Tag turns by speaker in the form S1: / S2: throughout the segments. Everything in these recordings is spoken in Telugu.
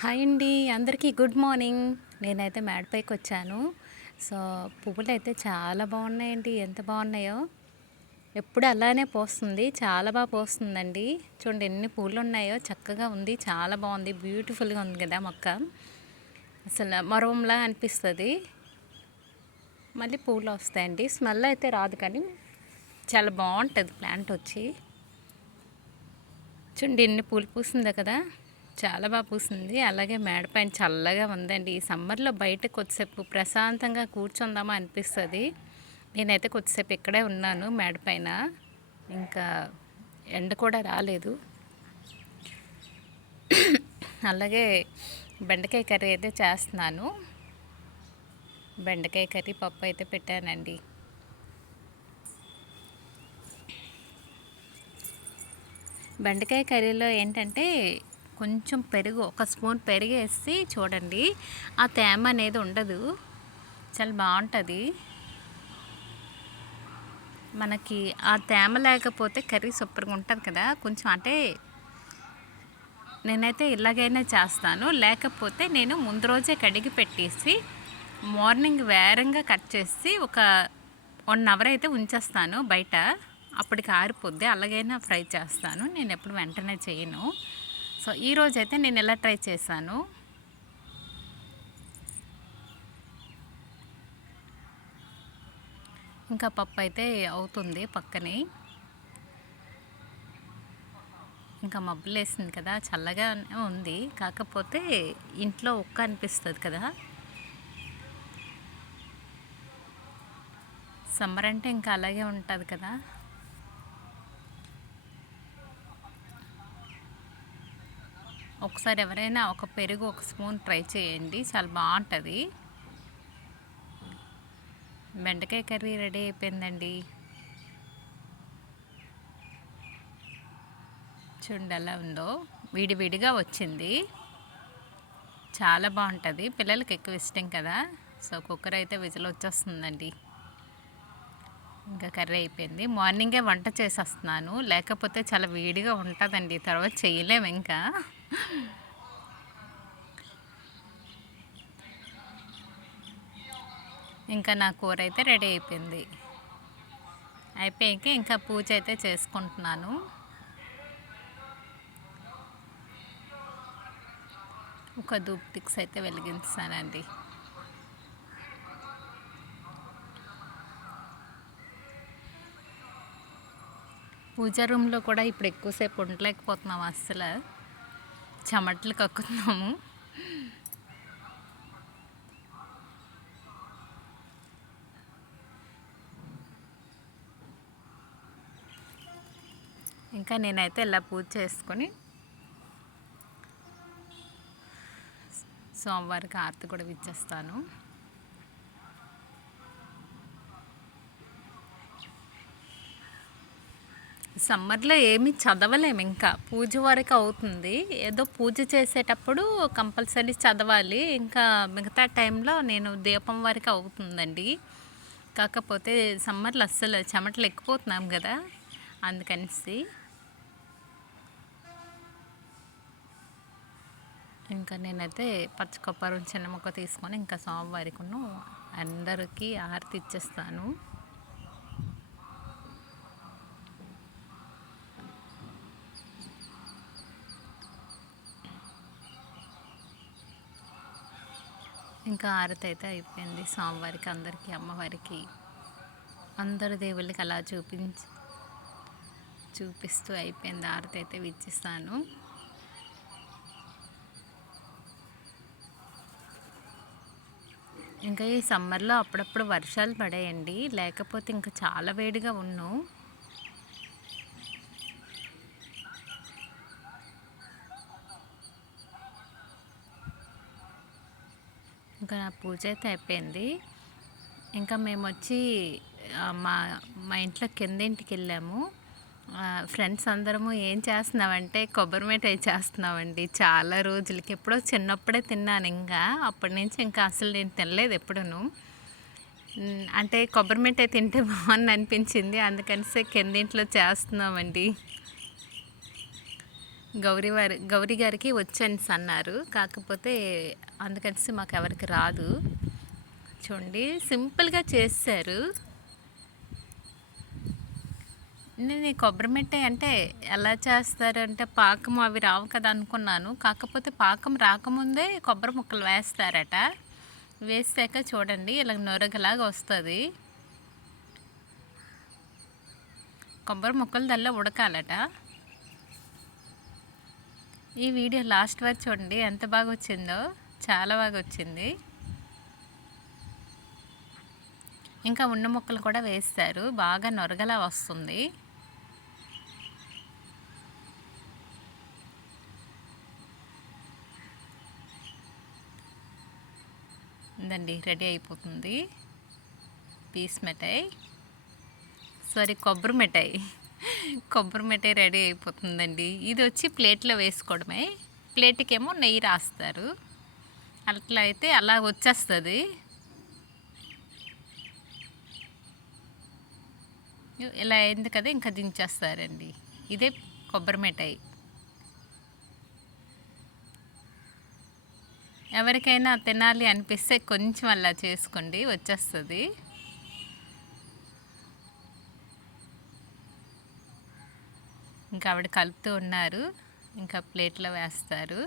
S1: హాయ్ అండి అందరికీ గుడ్ మార్నింగ్. నేనైతే మేడపైకి వచ్చాను. సో పువ్వులు అయితే చాలా బాగున్నాయండి. ఎంత బాగున్నాయో. ఎప్పుడు అలానే పోస్తుంది. చాలా బాగా పోస్తుందండి. చూడండి ఎన్ని పూలు ఉన్నాయో చక్కగా ఉంది. చాలా బాగుంది. బ్యూటిఫుల్గా ఉంది కదా మొక్క. అసలు మరవంలా అనిపిస్తుంది. మళ్ళీ పూలు వస్తాయండి. స్మెల్ అయితే రాదు కానీ చాలా బాగుంటుంది ప్లాంట్ వచ్చి. చూడండి ఎన్ని పూలు పూసిందో కదా. చాలా బాగా పూసింది. అలాగే మేడపైన చల్లగా ఉందండి. ఈ సమ్మర్లో బయట కొద్దిసేపు ప్రశాంతంగా కూర్చుందామా అనిపిస్తుంది. నేనైతే కొద్దిసేపు ఇక్కడే ఉన్నాను మేడపైన ఇంకా ఎండ కూడా రాలేదు. అలాగే బెండకాయ కర్రీ అయితే చేస్తున్నాను. బెండకాయ కర్రీ పప్పు అయితే పెట్టానండి. బెండకాయ కర్రీలో ఏంటంటే కొంచెం పెరుగు ఒక స్పూన్ పెరుగు వేసి చూడండి. ఆ తేమ అనేది ఉండదు. చాలా బాగుంటుంది. మనకి ఆ తేమ లేకపోతే కర్రీ సూపర్గా ఉంటుంది కదా. కొంచెం అంటే నేనైతే ఇలాగైనా చేస్తాను. లేకపోతే నేను ముందు రోజే కడిగి పెట్టేసి మార్నింగ్ వేరంగా కట్ చేసి ఒక వన్ అవర్ అయితే ఉంచేస్తాను బయట. అప్పటికి ఆరిపోద్ది. అలాగైనా ఫ్రై చేస్తాను. నేను ఎప్పుడు వెంటనే చేయను. సో ఈరోజు అయితే నేను ఎలా ట్రై చేశాను? ఇంకా పప్పు అయితే అవుతుంది పక్కనే. ఇంకా మబ్బులు వేసింది కదా చల్లగా ఉంది. కాకపోతే ఇంట్లో ఉక్క అనిపిస్తుంది కదా. సమ్మర్ అంటే ఇంకా అలాగే ఉంటుంది కదా. ఒకసారి ఎవరైనా ఒక పెరుగు ఒక స్పూన్ ట్రై చేయండి. చాలా బాగుంటుంది. బెండకాయ కర్రీ రెడీ అయిపోయిందండి. చూడండి ఎలా ఉందో. విడివిడిగా వచ్చింది. చాలా బాగుంటుంది. పిల్లలకి ఎక్కువ ఇష్టం కదా. సో కుక్కర్ అయితే విజిల్ వచ్చేస్తుందండి. ఇంకా కర్రీ అయిపోయింది. మార్నింగే వంట చేసేస్తున్నాను. లేకపోతే చాలా వేడిగా ఉంటుందండి. తర్వాత చేయలేము ఇంకా. ఇంకా నా కూర అయితే రెడీ అయిపోయింది. అయిపోయాక ఇంకా పూజ అయితే చేసుకుంటున్నాను. ఒక ధూప్ టిక్స్ అయితే వెలిగించానండి. పూజ రూమ్లో కూడా ఇప్పుడు ఎక్కువసేపు ఉండలేకపోతున్నాం అస్సలు. చెమట్లు కక్కుతున్నాము. ఇంకా నేనైతే ఇలా పూజ చేసుకొని సోమవారికి ఆర్తి కూడా విచ్చేస్తాను. సమ్మర్లో ఏమీ చదవలేము ఇంకా. పూజ వరకు అవుతుంది. ఏదో పూజ చేసేటప్పుడు కంపల్సరీ చదవాలి. ఇంకా మిగతా టైంలో నేను దీపం వరకు అవుతుందండి. కాకపోతే సమ్మర్లో అస్సలు చెమటలు ఎక్కిపోతున్నాం కదా. అందుకనిసి. ఇంకా నేనైతే పచ్చకొప్పరం చిన్న మొక్క తీసుకొని ఇంకా సోమవారికి అందరికీ ఆరతి ఇచ్చేస్తాను ఇంకా ఆరతి అయితే అయిపోయింది. స్వామివారికి అందరికీ అమ్మవారికి అందరు దేవుళ్ళకి అలా చూపించి చూపిస్తూ అయిపోయింది. ఆరతి అయితే విచ్చిస్తాను ఇంకా ఈ సమ్మర్లో అప్పుడప్పుడు వర్షాలు పడేయండి. లేకపోతే ఇంకా చాలా వేడిగా ఉన్నాం. ఇంకా నా పూజ అయితే అయిపోయింది. ఇంకా మేము వచ్చి మా మా ఇంట్లో కింద ఇంటికి వెళ్ళాము ఫ్రెండ్స్ అందరము ఏం చేస్తున్నామంటే కొబ్బరి మిఠాయి చేస్తున్నామండి. చాలా రోజులకి. ఎప్పుడో చిన్నప్పుడే తిన్నాను ఇంకా. అప్పటి నుంచి ఇంకా అసలు నేను తినలేదు ఎప్పుడూ అంటే కొబ్బరి మిఠాయి తింటే బాగుంది అనిపించింది. అందుకనిసే కిందింట్లో చేస్తున్నామండి. గౌరీ వారి గౌరీ గారికి వచ్చని అన్నారు కాకపోతే అందుకనేసి మాకు ఎవరికి రాదు. చూడండి సింపుల్గా చేశారు. నేను కొబ్బరి మిఠాయి అంటే ఎలా చేస్తారు అంటే పాకం అవి రావు కదా అనుకున్నాను. కాకపోతే పాకం రాకముందే కొబ్బరి ముక్కలు వేస్తారట. వేసాక చూడండి ఇలా నొరగలాగా వస్తుంది. కొబ్బరి ముక్కలు దల్లా ఉడకాలట. ఈ వీడియో లాస్ట్ వరకు చూడండి. ఎంత బాగా వచ్చిందో చాలా బాగా వచ్చింది ఇంకా ఉన్న ముక్కలు కూడా వేస్తారు. బాగా నొరగలా వస్తుంది. ఉందండి రెడీ అయిపోతుంది. పీస్ మిఠాయి. సారీ కొబ్బరి మిఠాయి. కొబ్బరి మిఠాయి రెడీ అయిపోతుందండి. ఇది వచ్చి ప్లేట్లో వేసుకోవడమే. ప్లేట్కేమో నెయ్యి రాస్తారు. అట్లా అయితే అలా వచ్చేస్తుంది. ఇలా అయింది కదా ఇంకా దించేస్తారండి. ఇదే కొబ్బరి మిఠాయి. ఎవరికైనా తినాలి అనిపిస్తే కొంచెం అలా చేసుకోండి వచ్చేస్తుంది. ఇంకా ఆవిడ కలుపుతూ ఉన్నారు. ఇంకా ప్లేట్లో వేస్తారు.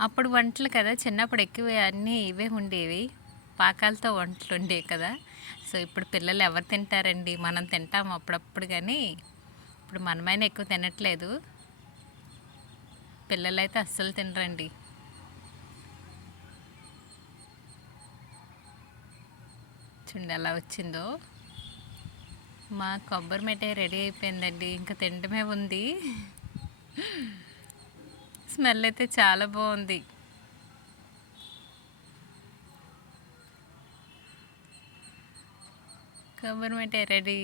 S1: అప్పుడు వంటలు కదా చిన్నప్పుడు ఎక్కువ అన్నీ ఇవే ఉండేవి. పాకాలతో వంటలు ఉండేవి కదా. సో ఇప్పుడు పిల్లలు ఎవరు తింటారండి? మనం తింటాం అప్పుడప్పుడు కానీ ఇప్పుడు మనమైనా ఎక్కువ తినట్లేదు. పిల్లలైతే అస్సలు తినరండి. చూడండి ఎలా వచ్చిందో. మా కొబ్బరి మిఠాయి రెడీ అయిపోయిందండి. ఇంకా తినడమే ఉంది. స్మెల్ అయితే చాలా బాగుంది. కొబ్బరి మిఠాయి రెడీ.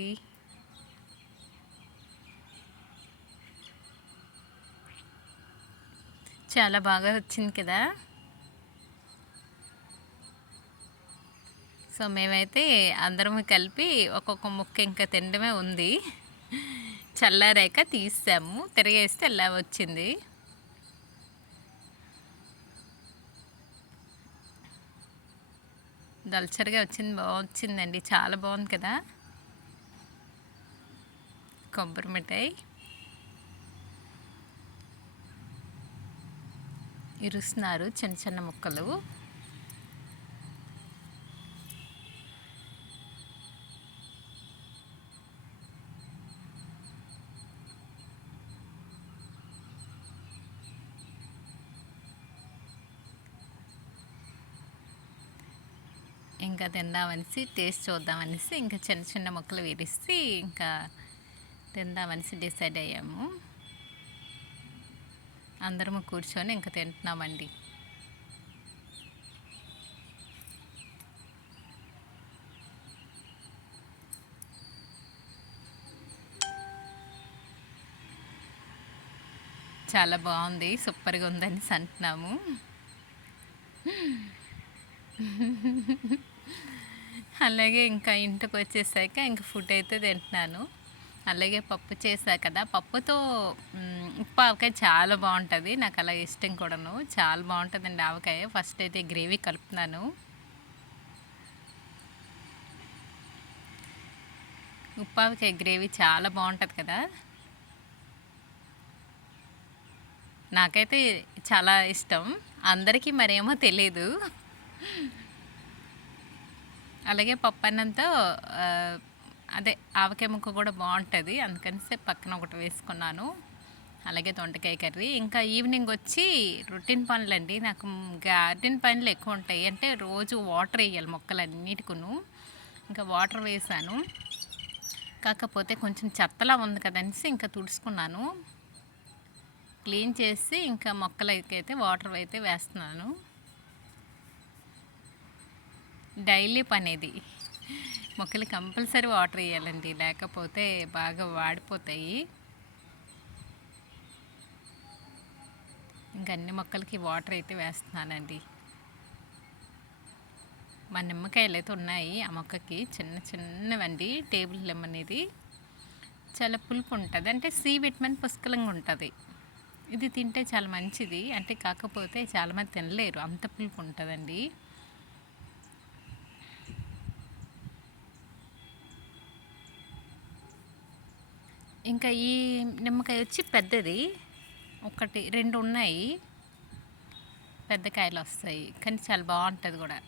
S1: చాలా బాగా వచ్చింది కదా. సో మేమైతే అందరం కలిపి ఒక్కొక్క ముక్క ఇంకా తినడమే ఉంది. చల్లారాక తీసాము. తిరిగేస్తే ఎలా వచ్చింది. దల్చరిగా వచ్చింది. బాగా వచ్చిందండి. చాలా బాగుంది కదా. కొబ్బరి మిఠాయి. ఇరుస్తున్నారు చిన్న చిన్న ముక్కలు. ఇంకా తిందామనేసి టేస్ట్ చూద్దామనేసి ఇంకా చిన్న చిన్న ముక్కలు విరిసి ఇంకా తిందామనేసి డిసైడ్ అయ్యాము. అందరము కూర్చొని ఇంకా తింటున్నామండి. చాలా బాగుంది సూపర్గా ఉందని అంటున్నాము. అలాగే ఇంకా ఇంటికి వచ్చేసాక ఇంకా ఫుడ్ అయితే తింటున్నాను. అలాగే పప్పు చేసా కదా. పప్పుతో ఉప్పు ఆవకాయ చాలా బాగుంటుంది. నాకు అలా ఇష్టం కూడాను. చాలా బాగుంటుందండి ఆవకాయ. ఫస్ట్ అయితే గ్రేవీ కలుపుతున్నాను. ఉప్పు ఆవకాయ గ్రేవీ చాలా బాగుంటుంది కదా. నాకైతే చాలా ఇష్టం. అందరికీ మరేమో తెలీదు. అలాగే పప్పు అన్నంతో అదే ఆవకాయ ముక్క కూడా బాగుంటుంది. అందుకని పక్కన ఒకటి వేసుకున్నాను. అలాగే దొండకాయ కర్రీ. ఇంకా ఈవినింగ్ వచ్చి రొటీన్ పనులండి. నాకు గార్డెన్ పనులు ఎక్కువ ఉంటాయి. అంటే రోజు వాటర్ వేయాలి మొక్కలన్నిటికును. ఇంకా వాటర్ వేసాను. కాకపోతే కొంచెం చెత్తలా ఉంది కదనేసి ఇంకా తుడుచుకున్నాను. క్లీన్ చేసి ఇంకా మొక్కలకైతే వాటర్ అయితే వేస్తున్నాను. డైలీ పని ఇది మొక్కలు కంపల్సరీ వాటర్ వేయాలండి లేకపోతే బాగా వాడిపోతాయి. ఇంకా అన్ని మొక్కలకి వాటర్ అయితే వేస్తున్నానండి. మా నిమ్మకాయలు అయితే ఉన్నాయి ఆ మొక్కకి. చిన్న చిన్నవండి. టేబుల్ లెమ్ అనేది. చాలా పులుపు ఉంటుంది. అంటే సి విటమిన్ పుష్కలంగా ఉంటుంది. ఇది తింటే చాలా మంచిది. అంటే కాకపోతే చాలామంది తినలేరు. అంత పులుపు ఉంటుందండి. ఇంకా ఈ నిమ్మకాయ వచ్చి పెద్దది. ఒకటి రెండు ఉన్నాయి. పెద్ద కాయలు వస్తాయి. కానీ చాలా బాగుంటుంది కూడా.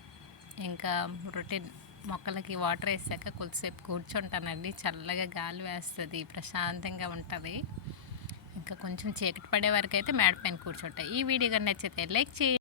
S1: ఇంకా రొటీన్ మొక్కలకి వాటర్ వేసాక కొద్దిసేపు కూర్చుంటానండి. చల్లగా గాలి వేస్తుంది ప్రశాంతంగా ఉంటుంది. ఇంకా కొంచెం చీకటి పడే వరకు అయితే మేడపైన కూర్చుంటాయి ఈ వీడియో కానీ నచ్చితే లైక్ చేయండి.